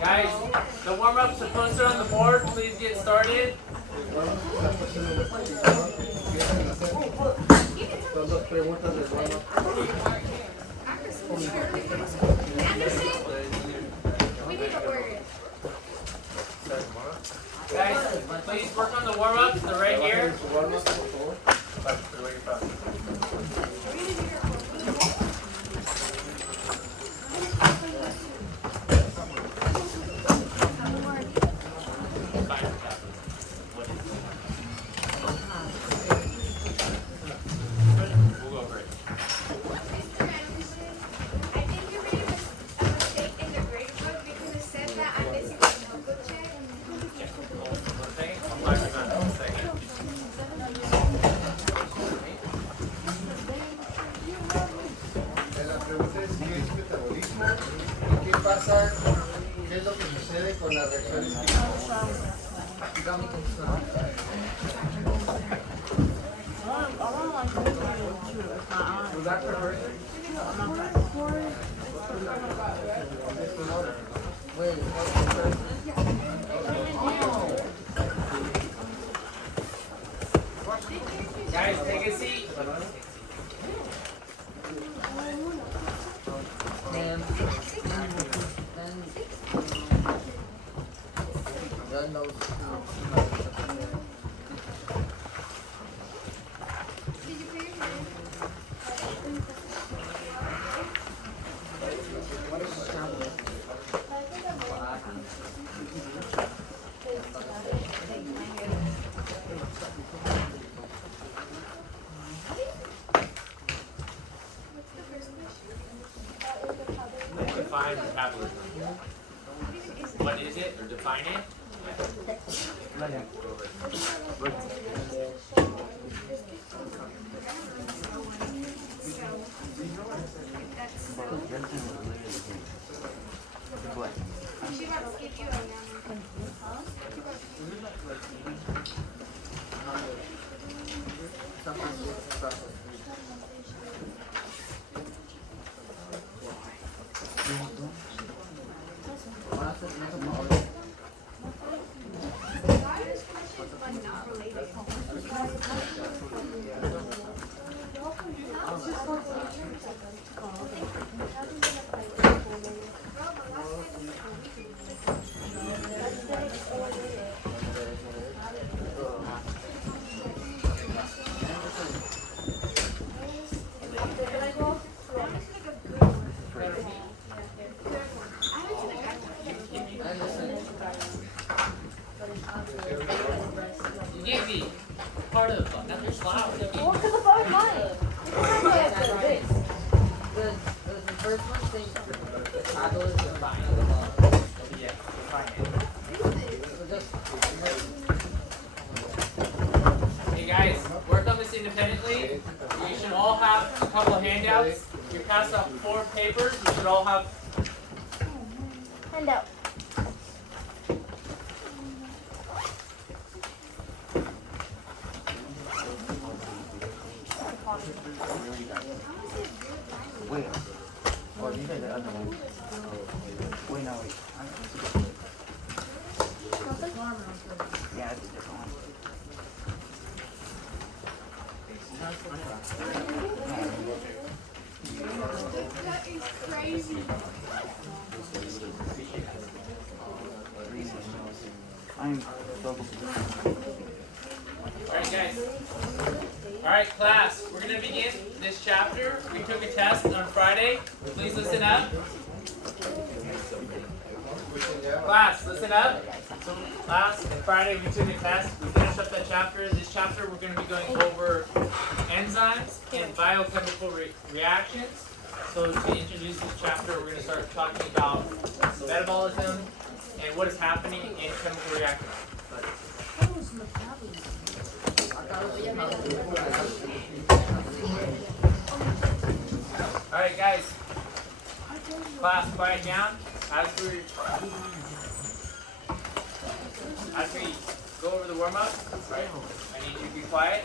Guys, the warm-ups are posted on the board. Please get started. Guys, please work on the warm-ups. They're right here. ¿Qué es lo que sucede con las reacciones químicas? Guys, take a seat. Define metabolism. What is it, or define it? You gave me part of the fun, not the flower. Well, because the phone mine. The first one thinks metabolism is defined the love. Yeah, define it. Hey guys, work on this independently. You should all have a couple of handouts. You're passed out 4 papers. You should all have. Handout. Wait. Oh, you got the other one. Wait, no, wait. Yeah, it's a different one. That is crazy. I'm double. Alright guys. Alright class, we're going to begin this chapter. We took a test on Friday. Please listen up. Class, listen up. Class, Friday we took a test. We finished up that chapter. This chapter we're going to be going over enzymes and biochemical reactions. So to introduce this chapter, we're going to start talking about metabolism and what is happening in chemical reactions. Alright guys, class quiet down. As we after we go over the warm-up, right, I need you to be quiet.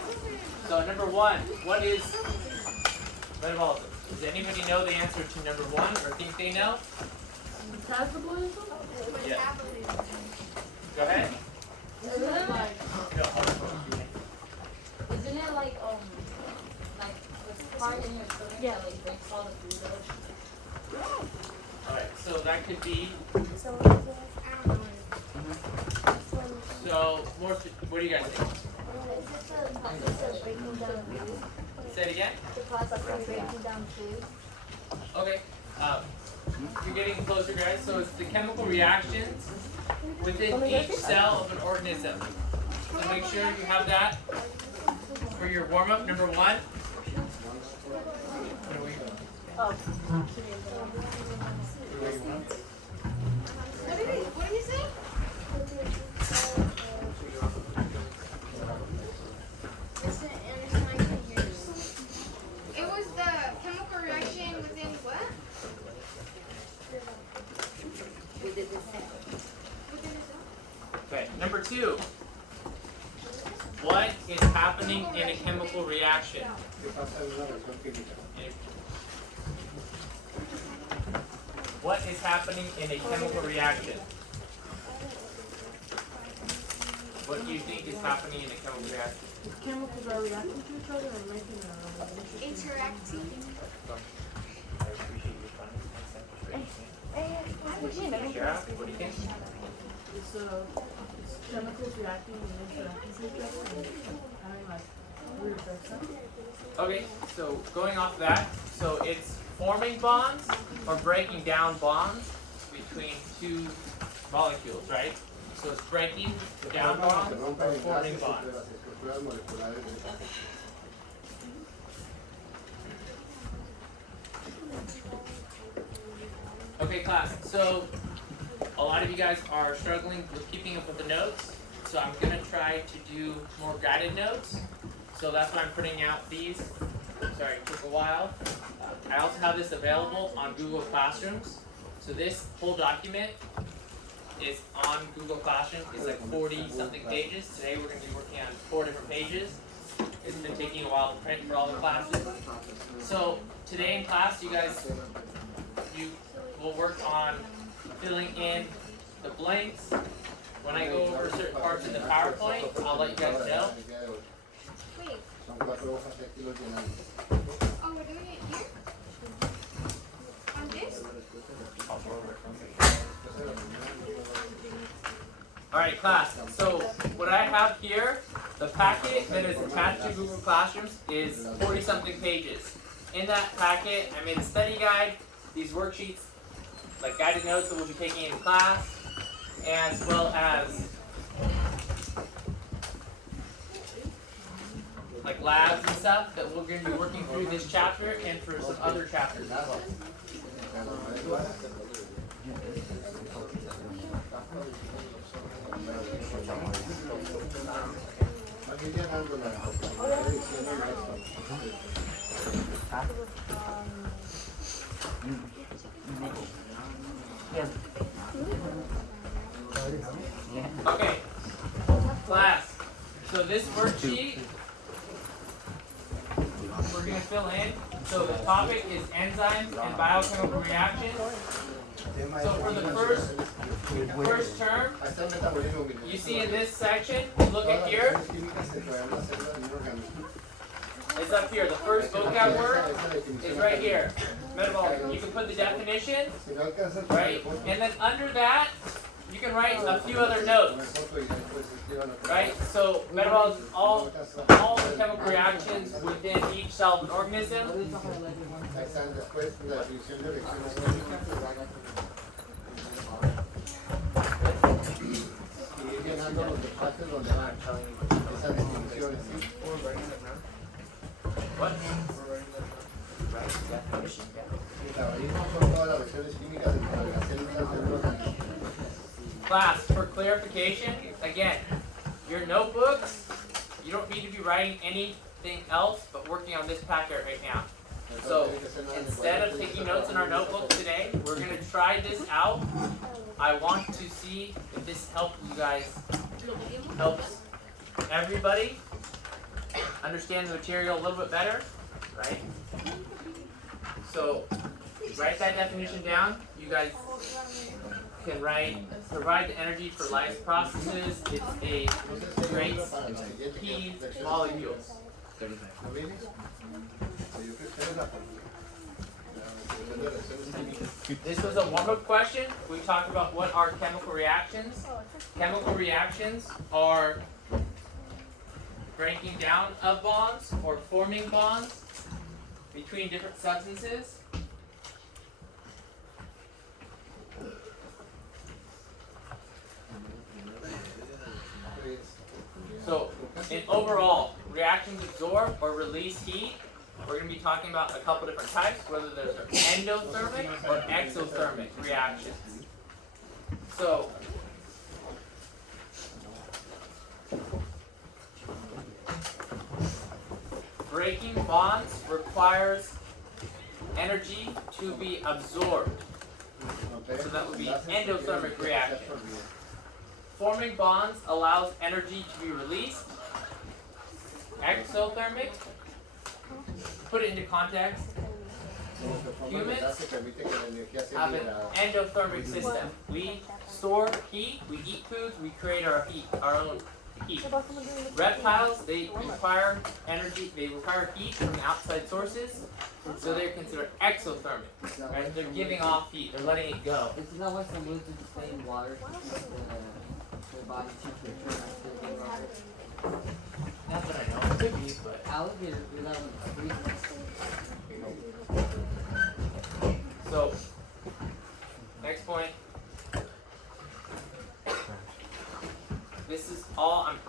So number one, what is metabolism? Does anybody know the answer to number one or think they know? Metabolism? Yeah. Go ahead. Isn't it like, Go. Isn't it like the part in your stomach that like breaks all the food up? Alright, so that could be, I don't know. so more, what do you guys think? Is this the process of breaking down food? Say it again? The process of breaking down food? Okay, you're getting closer, guys. So it's the chemical reactions within each cell of an organism. So make sure you have that for your warm-up. Number one. What did he say? Listen, Anderson, I can hear you. It was the chemical reaction within what? Within the cell. Okay. Number two. What is happening in a chemical reaction? ¿Qué pasa en una reacción química? What is happening in a chemical reaction? What do you think is happening in a chemical reaction? chemicals are reacting to each other and making a Interacting. I appreciate your time. Shara, what do you think? it's chemicals reacting and interacting to each other and having like weird effects. Okay, so going off that, so it's forming bonds or breaking down bonds between two molecules, right? So it's breaking down bonds or forming bonds. Las estructuras moleculares de Okay, class, so a lot of you guys are struggling with keeping up with the notes, so I'm gonna try to do more guided notes. So that's why I'm putting out these. Sorry, it took a while. I also have this available on Google Classrooms. So this whole document is on Google Classroom. It's like 40 something pages. Today we're going to be working on 4 different pages. It's been taking a while to print for all the classes. So today in class you will work on filling in the blanks. When I go over certain parts of the PowerPoint, I'll let you guys know. Wait, Son 4 hojas de estilos llenando. oh, we're doing it here? On this? Alright class, so what I have here, the packet that is attached to Google Classrooms is 40 something pages. In that packet, I made a study guide, these worksheets, like guided notes that we'll be taking in class, as well as like labs and stuff that we're going to be working through this chapter and for some other chapters as well. Aquí llenando la edición del resto. Okay, class, so this worksheet, we're going to fill in. So the topic is enzymes and biochemical reactions. So for the first term, Ahí está el metabolismo. mira. you see in this section, you look at here, Todas las reacciones químicas dentro de una célula de un organismo. it's up here. The first vocab word is right here, metabolism. You can put the definition, Si no alcanzas, right? And then under that, you can write a few other notes, right? So metabolism is all the chemical reactions within each cell of an organism. Ahí están después la definición de reacciones químicas. Y ir llenando los espacios donde van esas definiciones. ¿sí? What? Metabolismo son todas las reacciones químicas dentro de las células de un organismo. Class, for clarification, again, your notebooks, you don't need to be writing anything else but working on this packet right now. So instead of taking notes in our notebook today, we're going to try this out. I want to see if this helps you guys helps everybody understand the material a little bit better, right? So write that definition down. You guys can write, provide the energy for life's processes. It's a great key molecule. ¿No vienes? Yo creo que es la This was a warm-up question. We talked about what are chemical reactions. Chemical reactions are breaking down of bonds or forming bonds between different substances. So, in overall, reactions absorb or release heat. We're going to be talking about a couple different types, whether there's endothermic or exothermic reactions. So, breaking bonds requires energy to be absorbed. So that would be endothermic reaction. Forming bonds allows energy to be released. Exothermic, put it into context, humans have an endothermic system. We store heat, we eat foods, we create our heat, our own heat. Reptiles, they require energy, they require heat from outside sources, so they're considered exothermic. Right? They're giving off heat, they're letting it go. Isn't that why some lizards stay in water? Their body temperature is still being water. Not that I know, it could be, but Alligators do that when it's freezing. so next point. This is all, I'm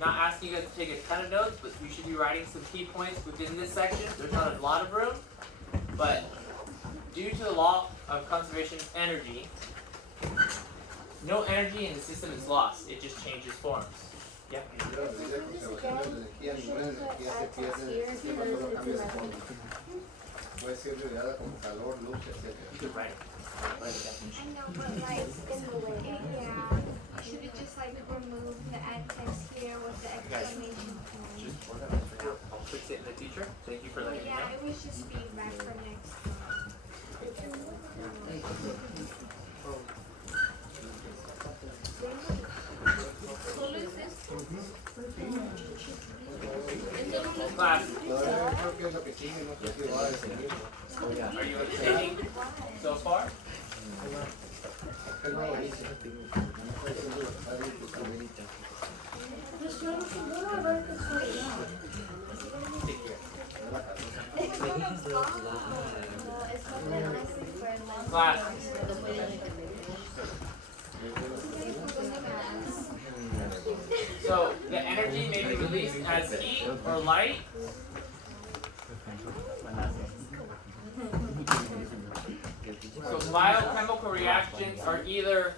not asking you guys to take a ton of notes, but you should be writing some key points within this section. There's not a lot of room, but due to the law of conservation of energy, no energy in the system is lost, it just changes forms. Yeah? Puede ser liberada como calor, luz, etc. You could write it. Write the I definition. know, but like, yeah, you should have just like removed the add text here with the exclamation point. Just work on it for now. I'll fix it in the future. Thank you for But letting me yeah, know. it was just feedback for next What is this? Class, Todavía creo que es lo que sigue, no sé si va a decidir. are you understanding so far? Es nuevo, dice. No estoy seguro, está bien, pues, también. Take care. Class, so the energy may be released as heat or light. So biochemical reactions are either,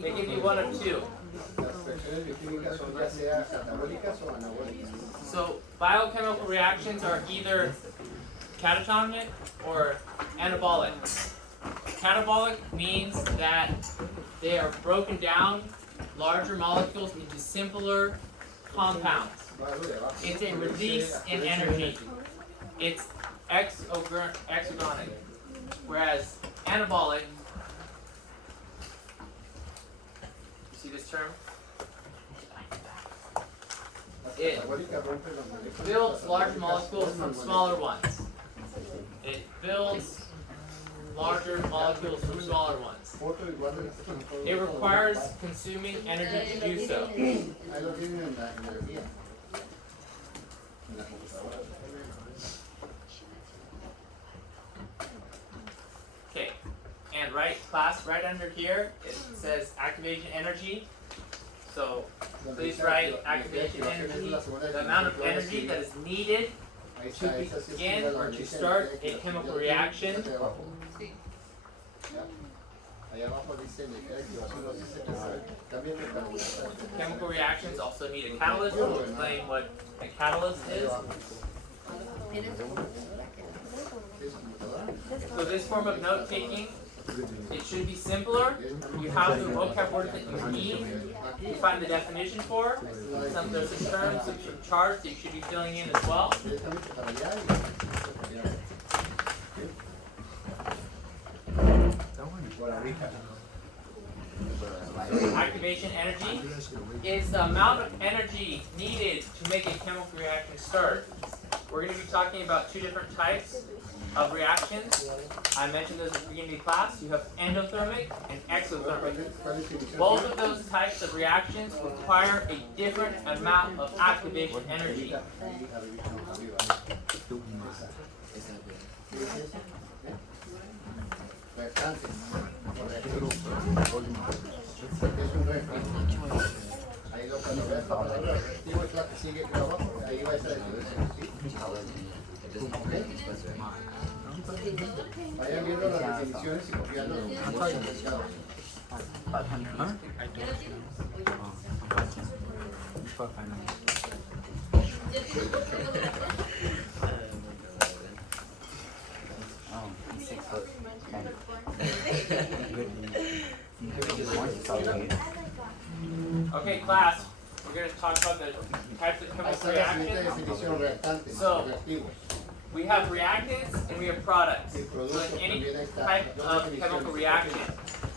they give you one of two. Las reacciones bioquímicas son ya sea catabólicas o anabólicas. So biochemical reactions are either catatonic or anabolic. Catabolic means that they are broken down larger molecules into simpler compounds. It's a release in energy. It's exogonic. Whereas anabolic, you see this term? It builds large molecules from smaller ones. It builds larger molecules from smaller ones. It requires consuming energy to do so. Ahí lo tienen en la energía. En la computadora. Okay, and right class, right under here, it says activation energy. So please write activation energy, the amount of energy that is needed Ahí to está, esa sí es begin la or to lista start a energética. chemical Ya reaction. ahí abajo. Ya. Ahí abajo dice energía explosiva, dice que sabe. También de carbohidratos. Chemical reactions also need a catalyst. We'll explain what a catalyst is. ¿Es computadora? So this form of note taking It should be simpler. You have the vocab words that you need. You find the definition for. There's some terms, some charts that you should be filling in as well. Directamente para allá y por arriba. Activation energy is the amount of energy needed to make a chemical reaction start. We're going to be talking about two different types of reactions. I mentioned those at the beginning of the class. You have endothermic and exothermic. Both of those types of reactions require a different amount of activation energy. Reactantes. Es un reactivo. Ahí lo cuando veas la palabra reactivo es la que sigue aquí abajo. Ahí va esa definición, ¿sí? ¿Ok? Vayan viendo las definiciones y copiando los significados. Okay, class, we're going to talk about the types of Ahí chemical está la siguiente reactions. definición, reactantes, So, reactivos. We have reactants and we have products. Y So productos in any también ahí está. type Dos of definiciones. chemical reaction,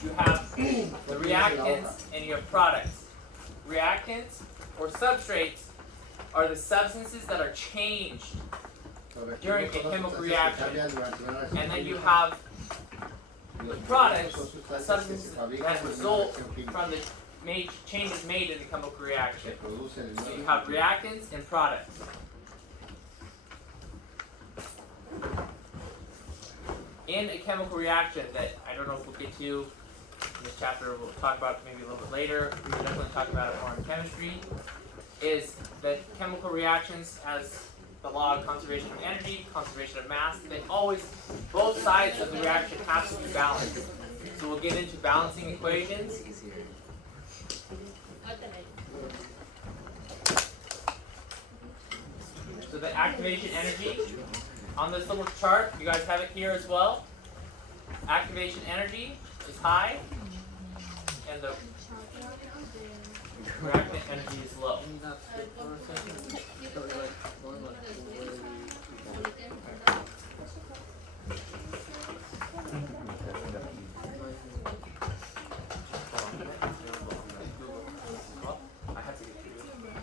you have the reactants and you have products. Reactants or substrates are the substances that are changed, Los reactivos during a son las chemical sustancias que reaction. cambian durante una reacción and then you química. have Los the productos products, son the sustancias que se substances fabrican that en una result reacción química. from the changes made in the chemical reaction. Se producen en So una you have reacción reactants and products. In a chemical reaction that I don't know if we'll get to in this chapter, we'll talk about it maybe a little bit later, we can definitely talk about it more in chemistry, is that chemical reactions as the law of conservation of energy, conservation of mass, they always, both sides of the reaction have to be balanced. So we'll get into balancing equations. So the activation energy, on this little chart, you guys have it here as well. Activation energy is high, and the reactant energy is low. Can you not skip for a second? So we're like going like I have to get through it.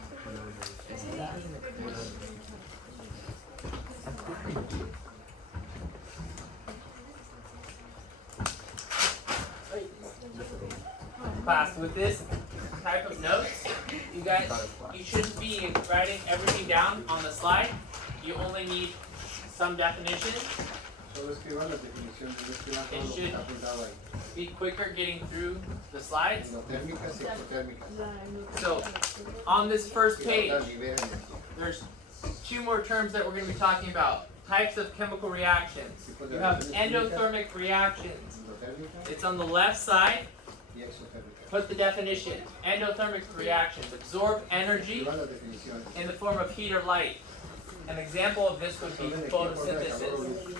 Class, with this type of notes, you guys, you shouldn't be writing everything down on the slide. You only need some definitions. Solo escriban las definiciones, no escriban todo lo que should- está apuntado ahí. Be quicker getting through the slides. Endotérmicas y exotérmicas. So, on this first Y page, ahora liberen energía. there's two more terms that we're going to be talking about. Types of chemical reactions. You have endothermic reactions. Endotérmica It's on the left side. y exotérmica. Put the definition. Endothermic reactions absorb energy Escriban las definiciones. in the form of heat or light. An example of this would be Entonces, aquí por favor, photosynthesis. luz.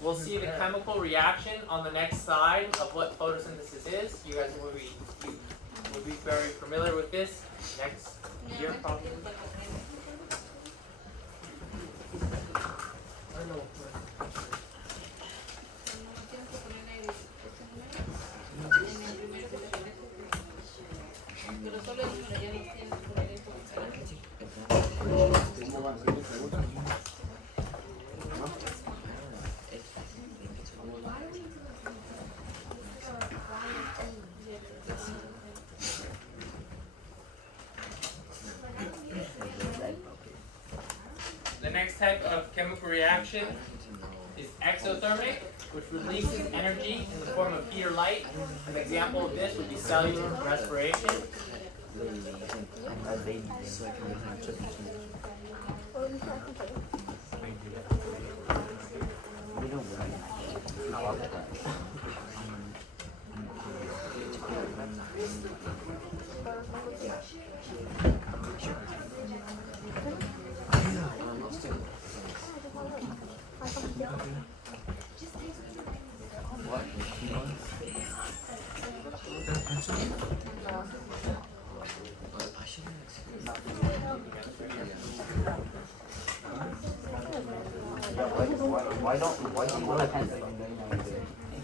We'll see the chemical reaction on the next slide of what photosynthesis is. You guys will be very familiar with this next year probably. ¿Cómo van a ser mis preguntas? The next type of chemical reaction is exothermic, which releases energy in the form of heat or light. An example of this would be cellular respiration. Why do you want a pencil?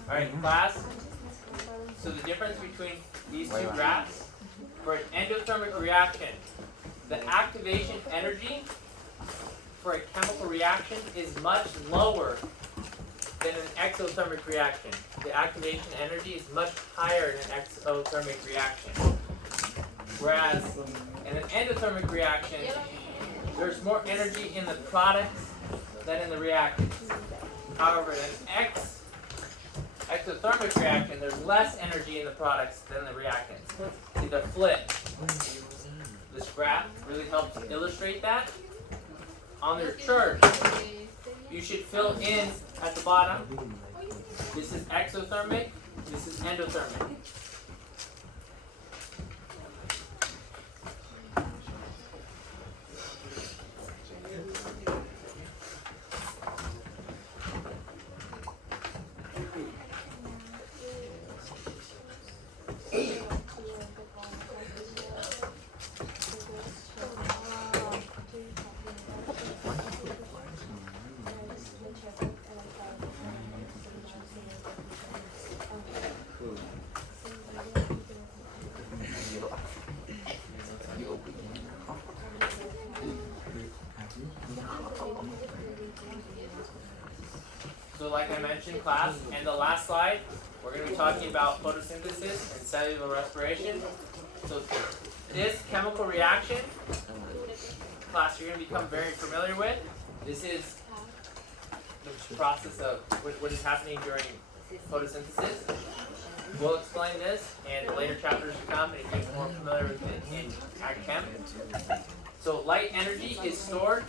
Alright, class. So the difference between these two graphs, for an endothermic reaction, the activation energy for a chemical reaction is much lower than an exothermic reaction. The activation energy is much higher in an exothermic reaction. Whereas in an endothermic reaction, there's more energy in the products than in the reactants. However, in an exothermic reaction, there's less energy in the products than the reactants. See, they're flipped. This graph really helps illustrate that. On their chart, you should fill in at the bottom. This is exothermic, this is endothermic. So like I mentioned, class, and the last slide, we're going to be talking about photosynthesis and cellular respiration. So this chemical reaction, class, you're going to become very familiar with. This is the process of what is happening during photosynthesis. We'll explain this in later chapters to come and get more familiar with it in Ag Chem. So light energy is stored.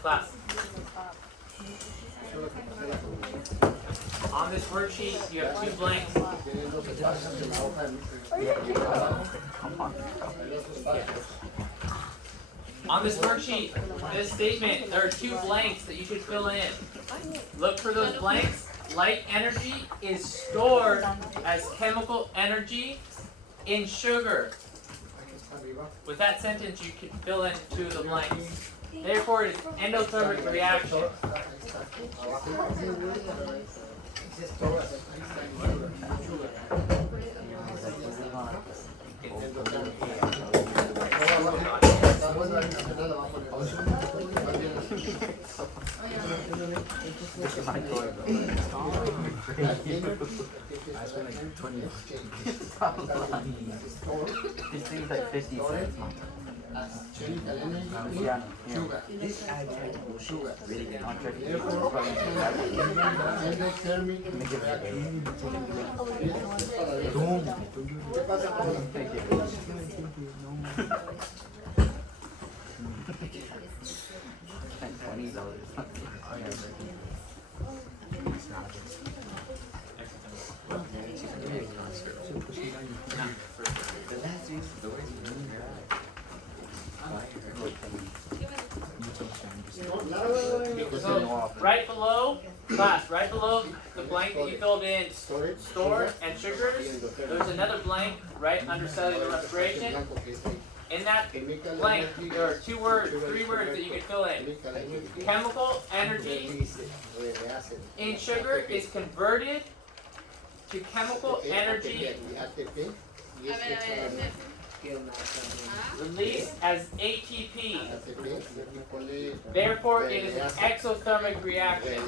Class. On this worksheet, you have two blanks. On this worksheet, this statement, there are two blanks that you should fill in. Look for those blanks. Light energy is stored as chemical energy in sugar. With that sentence, you can fill in two of the blanks. Therefore, it is endothermic reaction. This thing's like 50 cents. So right below, class, right below the blank that you filled in store and sugars, there's another blank right under cellular respiration. In that blank, there are three words that you can fill in. Chemical energy in sugar is converted to chemical energy released as ATP. Therefore, it is an exothermic reaction.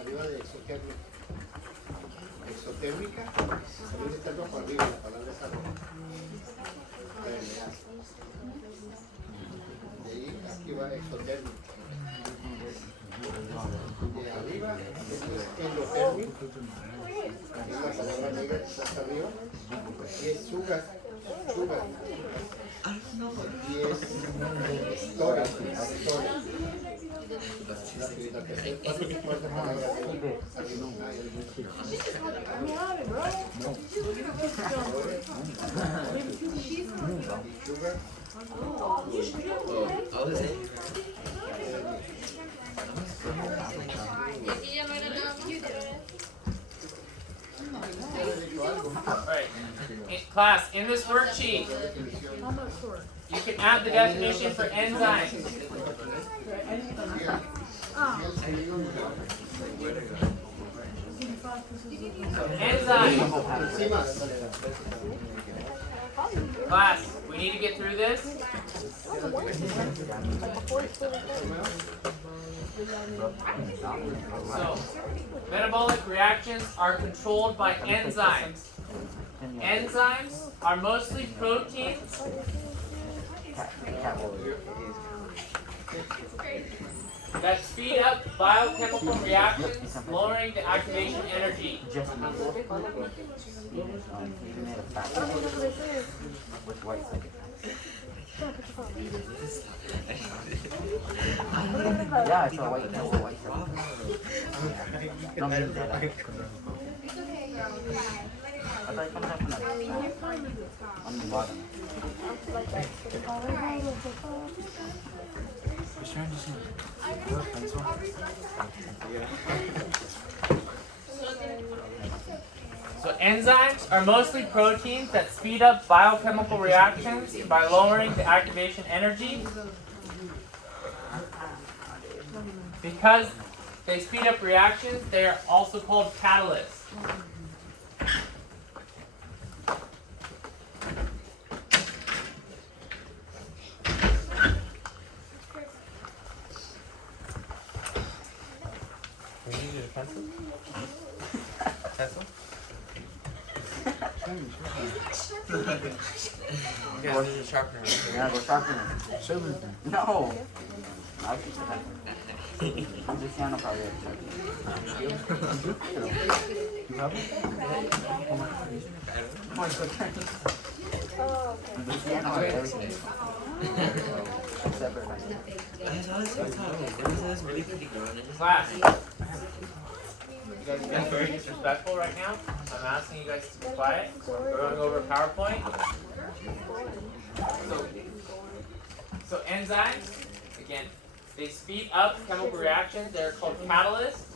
Arriba de exotérmica. Exotérmica, también está rojo arriba, la palabra está roja. De ahí aquí va exotérmica. De arriba es endotérmica. Aquí la palabra negra está hasta arriba. Y es sugar. Y es storage. La tercera cuarta palabra sugar. Class, in this worksheet, you can add the definition for enzymes. Enzymes. Class, we need to get through this. So, metabolic reactions are controlled by enzymes. Enzymes are mostly proteins that speed up biochemical reactions, lowering the activation energy. Just made a fat with white side. Yeah, I saw white kettle, white side. Don't mean that. It's okay, girl. Fine. I thought it comes up on the bottom. So enzymes are mostly proteins that speed up biochemical reactions by lowering the activation energy. Because they speed up reactions, they are also called catalysts. We need a pencil? Pencil? Yeah, there's a sharpener. Yeah, go sharpen it. No. I'll keep the pencil. Luciano probably has Luciano has everything. Except for pencil. Class. You guys are being very disrespectful right now. I'm asking you guys to be quiet. We're going over PowerPoint. So enzymes, again, they speed up chemical reactions. They're called catalysts.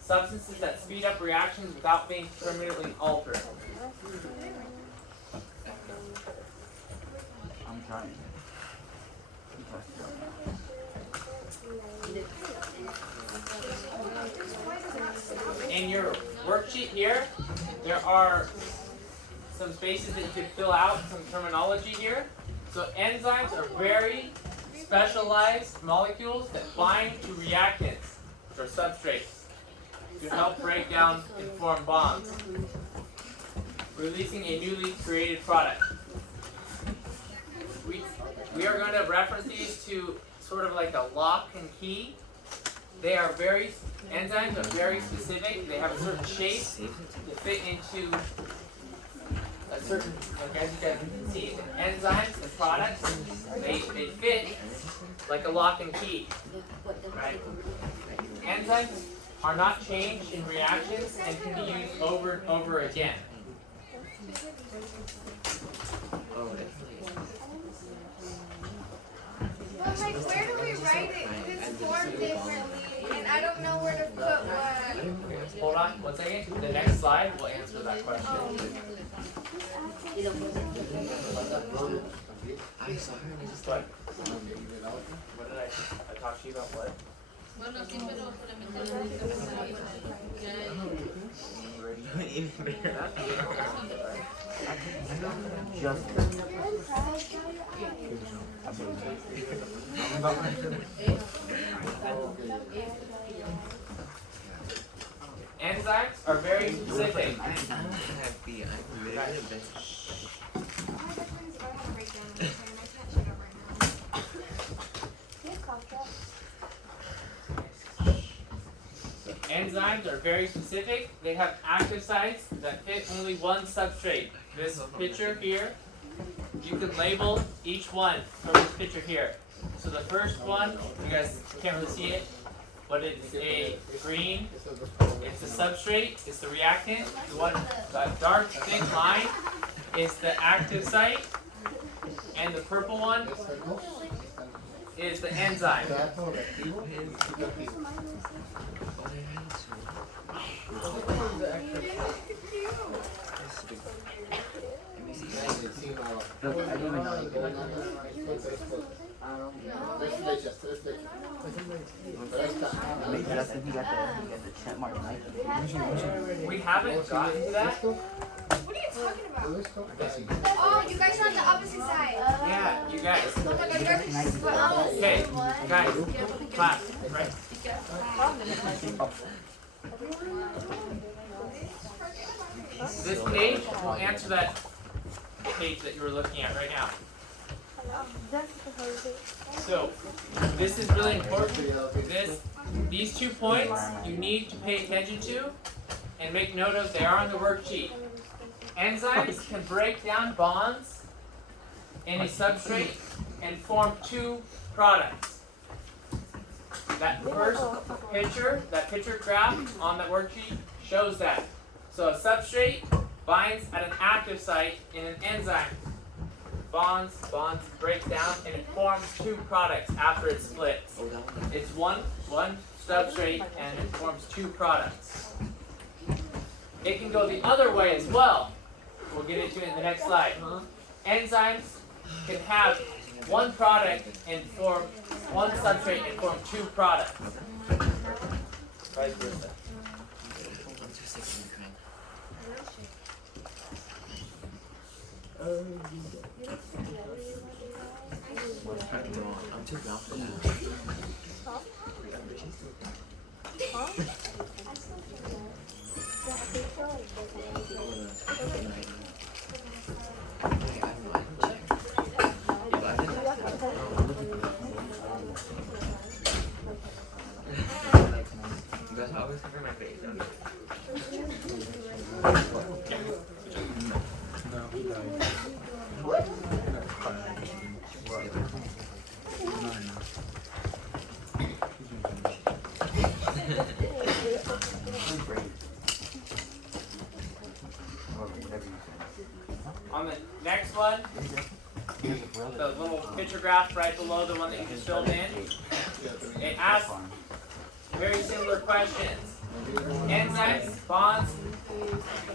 Substances that speed up reactions without being permanently altered. I'm trying. In your worksheet here, there are some spaces that you can fill out, some terminology here. So enzymes are very specialized molecules that bind to reactants, which are substrates, to help break down and form bonds, releasing a newly created product. We are going to reference these to sort of like a lock and key. Enzymes are very specific. They have a certain shape to fit into a certain, like as you guys can see, enzymes and products, they fit like a lock and key, right? Enzymes are not changed in reactions and can be used over and over again. But like, where do we write it? It's formed differently, and I don't know where to put what. Hold on 1 second. The next slide will answer that question. What did I talk to you about what? Just. Enzymes are very specific. Enzymes are very specific. They have active sites that fit only one substrate. This picture here, you can label each one from this picture here. So the first one, you guys can't really see it, but it's a green. It's the substrate. It's the reactant. The one, that dark thick line is the active site, and the purple one is the enzyme. Look, I didn't even know. I don't know. Tres flechas. Pero ahí está. Maybe that's when he got the check mark Nike. We haven't gotten to that. What are you talking about? ¿Todo esto? Casi. Oh, you guys are on the opposite side. Yeah, you guys. Oh my god, you guys are so Okay, guys, class, right? This page will answer that page that you were looking at right now. So, this is really important. These 2 points you need to pay attention to and make note of. They are on the worksheet. Enzymes can break down bonds in a substrate and form 2 products. That first picture, that picture graph on that worksheet shows that. So a substrate binds at an active site in an enzyme. Bonds break down and it forms 2 products after it splits. It's one substrate and it forms 2 products. It can go the other way as well. We'll get into it in the next slide. Enzymes can have 1 product and form 1 substrate and form 2 products. Vice versa. I'm too young for that. You guys always cover my face. On the next one, the little picture graph right below the one that you just filled in, it asks very similar questions. Enzymes bonds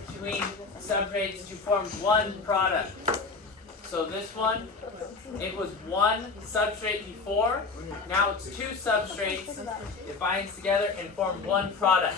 between substrates to form 1 product. So this one, it was 1 substrate before, now it's 2 substrates, it binds together and form 1 product.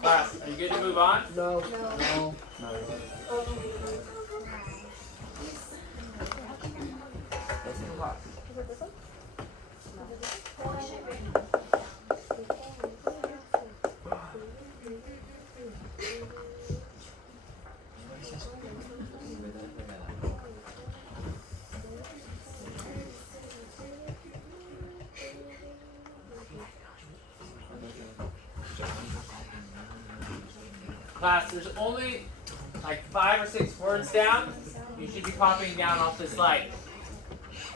Class, are you good to move on? No. Class, there's only like 5 or 6 words down. You should be copying down off the slide.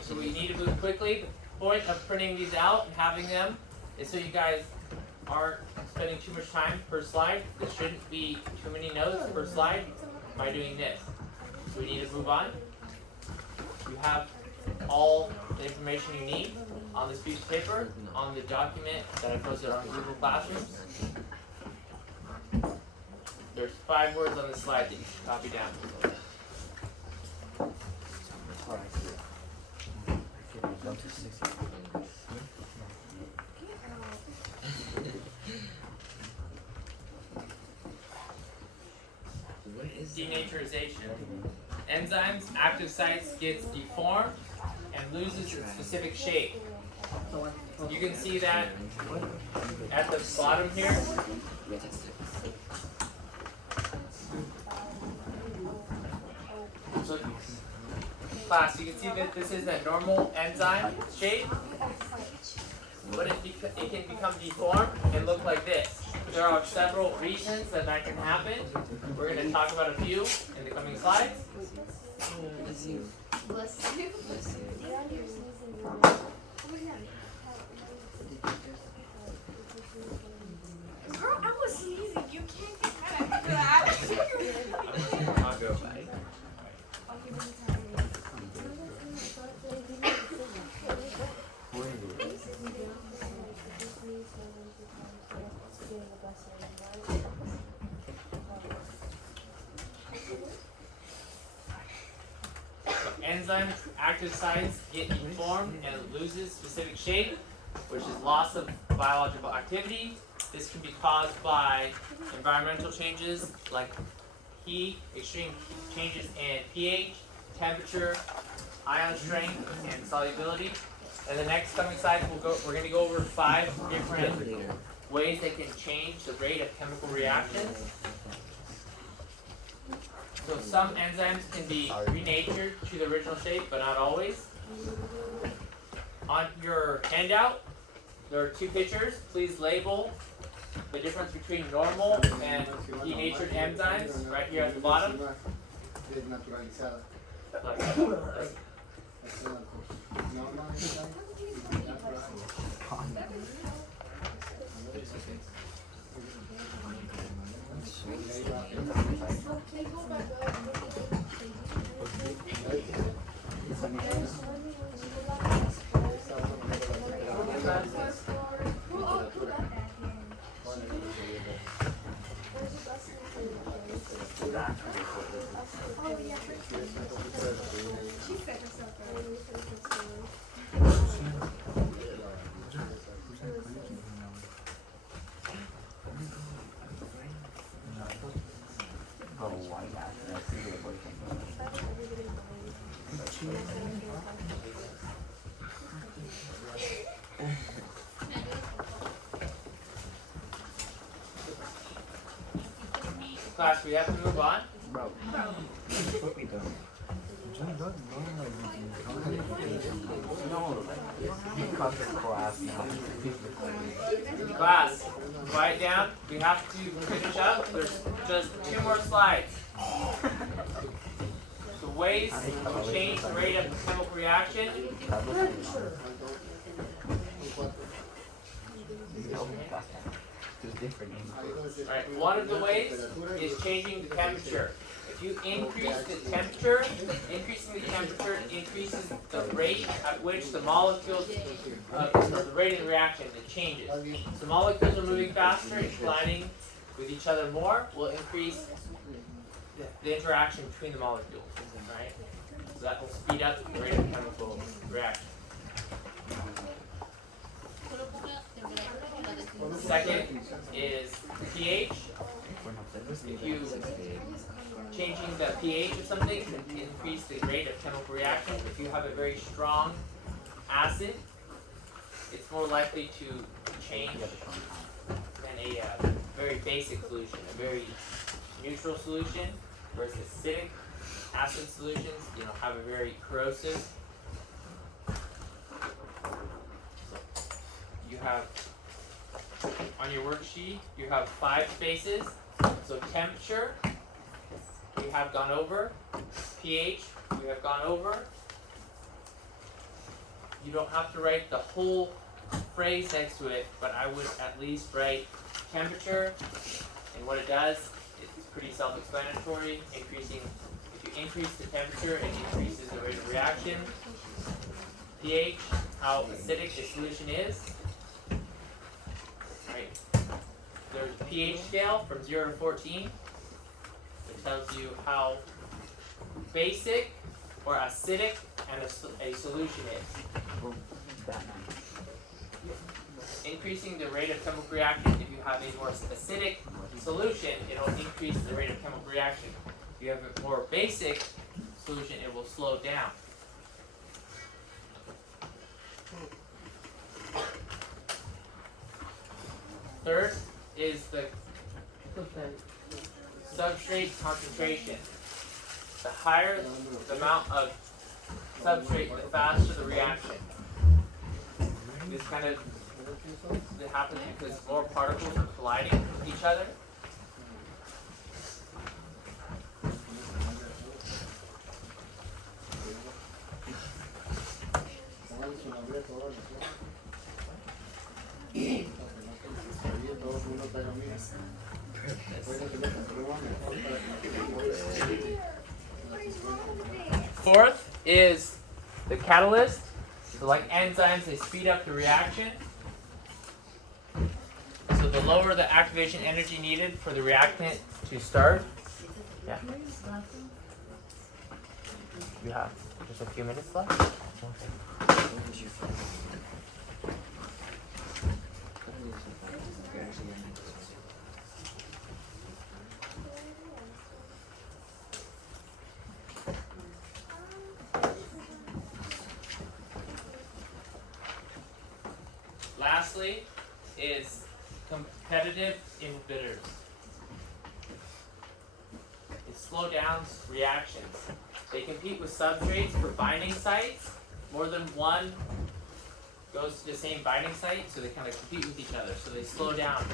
So we need to move quickly. The point of printing these out and having them is so you guys aren't spending too much time per slide. There shouldn't be too many notes per slide by doing this. So we need to move on. You have all the information you need on this piece of paper, on the document that I posted on Google Classrooms. There's 5 words on the slide that you should copy down. Denaturization. Enzymes, active sites gets deformed and loses its specific shape. You can see that at the bottom here. So, class, you can see that this is a normal enzyme shape. but it can become deformed and look like this. There are several reasons that can happen. We're going to talk about a few in the coming slides. Bless you. Bless you. Girl, I was sneezing. You can't get mad at me for that. I'll go. Enzymes, active sites get deformed and it loses specific shape, which is loss of biological activity. This can be caused by environmental changes like heat, extreme changes in pH, temperature, ion strength, and solubility. In the next coming slides, we're going to go over 5 different ways that can change the rate of chemical reactions. So some enzymes can be renatured to the original shape, but not always. On your handout, there are 2 pictures. Please label the difference between normal and denatured enzymes right here at the bottom. Desnaturalizada. Class, we have to move on. Class, quiet down. We have to finish up. There's just 2 more slides. The ways to change the rate of the chemical reaction. Alright, one of the ways is changing the temperature. If you increase the temperature, increasing the temperature increases the rate at which the molecules, the rate of the reaction, it changes. So molecules are moving faster and colliding with each other more will increase the interaction between the molecules, right? So that will speed up the rate of chemical reaction. Second is pH. If you changing the pH of something can increase the rate of chemical reaction. If you have a very strong acid, it's more likely to change than a very basic solution, a very neutral solution, whereas acidic acid solutions, have a very corrosive. You have on your worksheet, you have 5 spaces. So temperature, we have gone over. pH, we have gone over. You don't have to write the whole phrase next to it, but I would at least write temperature and what it does. It's pretty self-explanatory. If you increase the temperature, it increases the rate of reaction. pH, how acidic the solution is. Right. There's a pH scale from 0 to 14. It tells you how basic or acidic a solution is. Increasing the rate of chemical reaction, if you have a more acidic solution, it'll increase the rate of chemical reaction. If you have a more basic solution, it will slow down. Third is the substrate concentration. The higher the amount of substrate, the faster the reaction. This kind of It happens because more particles are colliding with each other. Póngale su nombre a todos los días. Para que todo el mundo tenga mira. Después de que me comprueba mejor para que Fourth is the catalyst. So like enzymes, they speed up the reaction. So the lower the activation energy needed for the reactant to start. Yeah. You have just a few minutes left. Lastly is competitive inhibitors. It slow down reactions. They compete with substrates for binding sites. More than one goes to the same binding site, so they kind of compete with each other. So they slow down.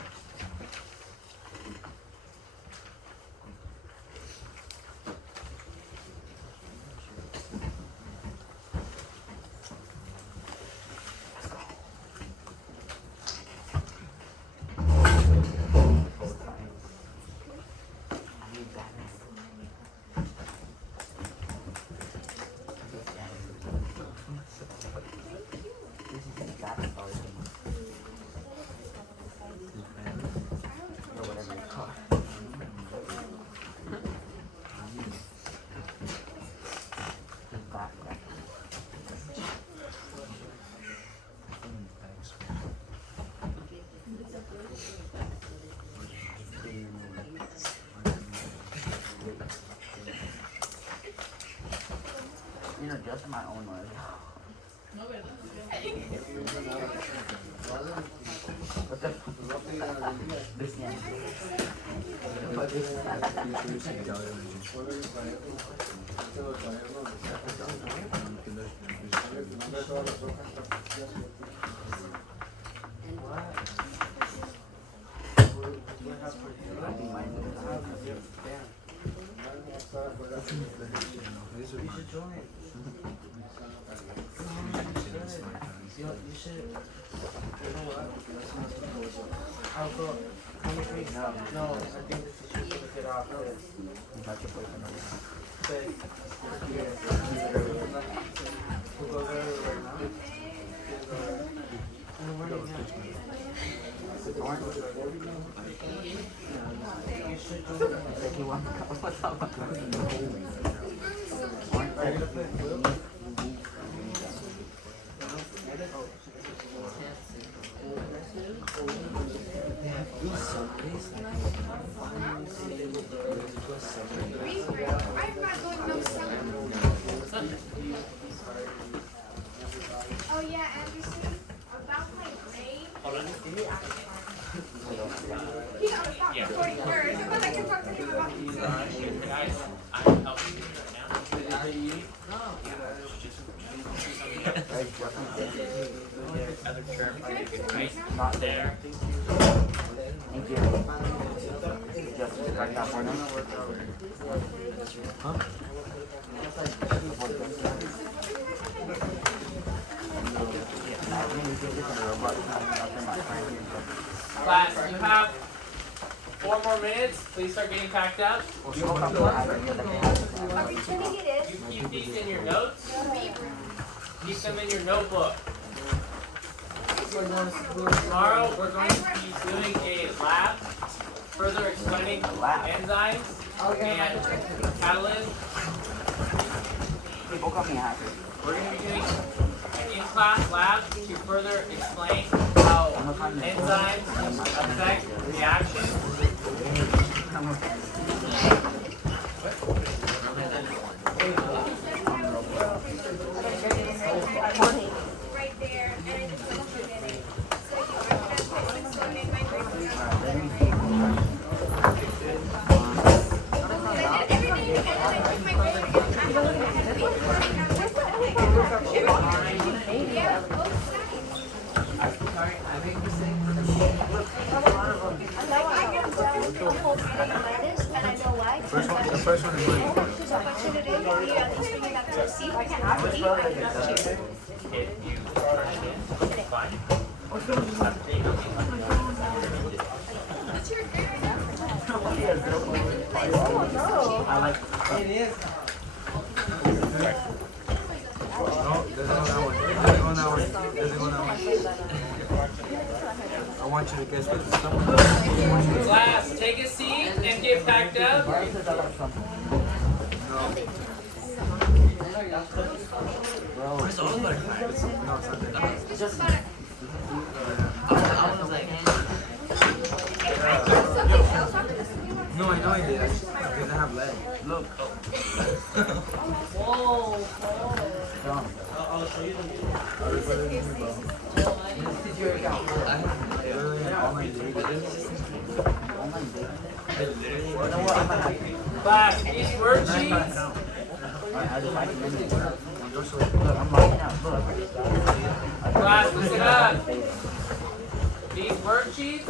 You know, just my own way. What the this one. Oh yeah, Anderson, about my grade. He gotta stop recording first. I'm gonna talk to him about these. Guys, I'm helping you right now. Other term, right? Not there. Thank you. Just right that for now. Class, you have 4 more minutes. Please start getting packed up. You keep these in your notes. Keep them in your notebook. Tomorrow we're going to be doing a lab, further explaining enzymes and catalysts. People call me happy. We're going to be doing an in-class lab to further explain how enzymes affect reactions. Right there, and it's also in it. So you are gonna put some soda in my drink. And then everything you can, and I take my drink and I'm gonna have it. Yeah, both sides. That's your girl. I like It is. No, doesn't go that way. Doesn't go that way. Doesn't go that way. I want you to guess what someone. Class, take a seat and get packed up. No. bro. It's all butterfly. No, it's not that. It's just about it. I was like, No, I know I did. I just because I have lead. Look. Whoa. This is your account. Literally all I did. You know what? I'm gonna have to. Class, these worksheets. I just like to look, I'm locking out. Look. Class, listen up. These worksheets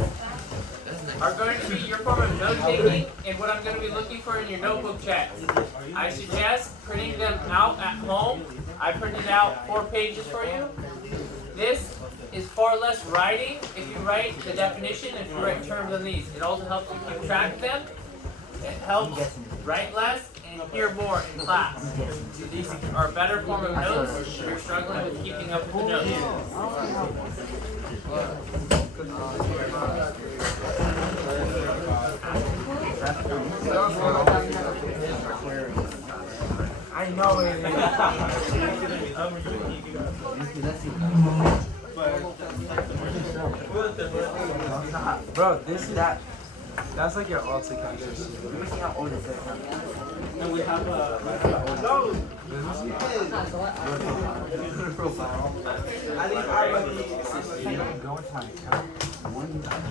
are going to be your form of note taking and what I'm going to be looking for in your notebook checks. I suggest printing them out at home. I printed out 4 pages for you. This is far less writing if you write the definition and if you write terms on these. It also helps you keep track of them. It helps write less and hear more in class. These are a better form of notes if you're struggling with keeping up with the notes. I know it is. Bro, this is that. That's like your alt account. Let me see how old this is. And we have a. Go into my account.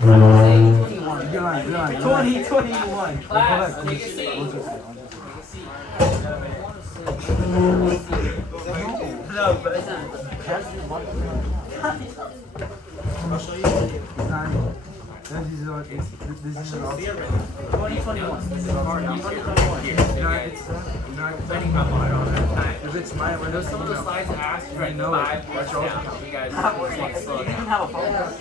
21. You're lying. 2021. Class, take a seat. I'll Take just- no, but it's I'll show you. It's not. This is all. This is all. 2021. Depending on what I don't have time. If it's my window, There's some of the slides that ask you to write know 5 it. words down. You guys please slow You down. even have a phone. That's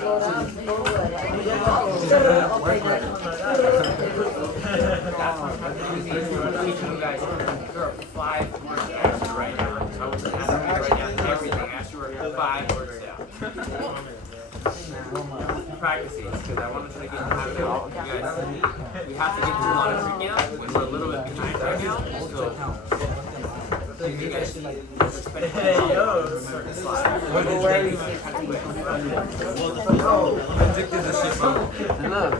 what I'm teaching you guys. There are 5 words that ask you to write down. I wasn't asking you to write down everything. I asked you to write 5 words down. Practice these because I want to try to get the habit of you guys. We have to get through a lot of curriculum and we're a little bit behind right now. So you guys should spend certain slides. Addicted to shit, bro. And look,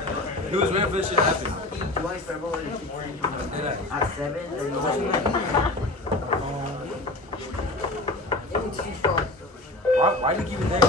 He was waiting for this shit to happen. 20 February Did I? at 7. Why do you keep it there?